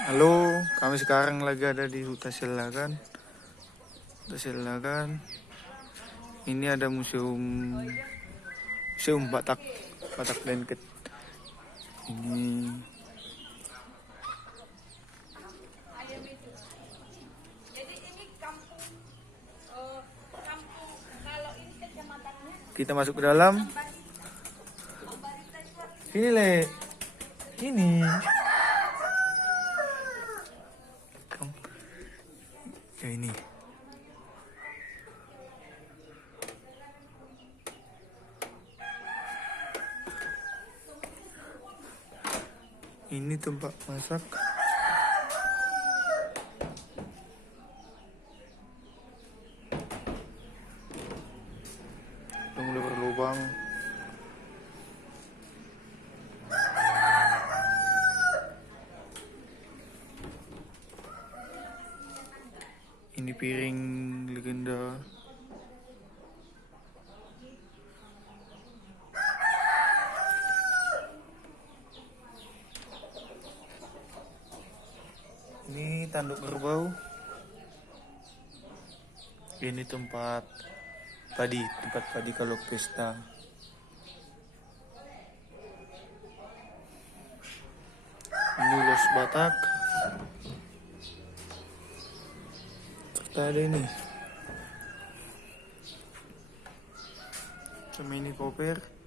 Halo, kami sekarang lagi ada di Huta Silagan. Huta Silagan. Ini ada museum Batak, Batak Blanket. Ini kita masuk ke dalam. Sini le, ini. Ya ini. Ini tempat masak. Udah mulai berlubang. Ini piring legenda. Ini tanduk kerbau. Ini tempat padi kalau pesta. Ini los Batak. Serta ada ini. Sama ini koper.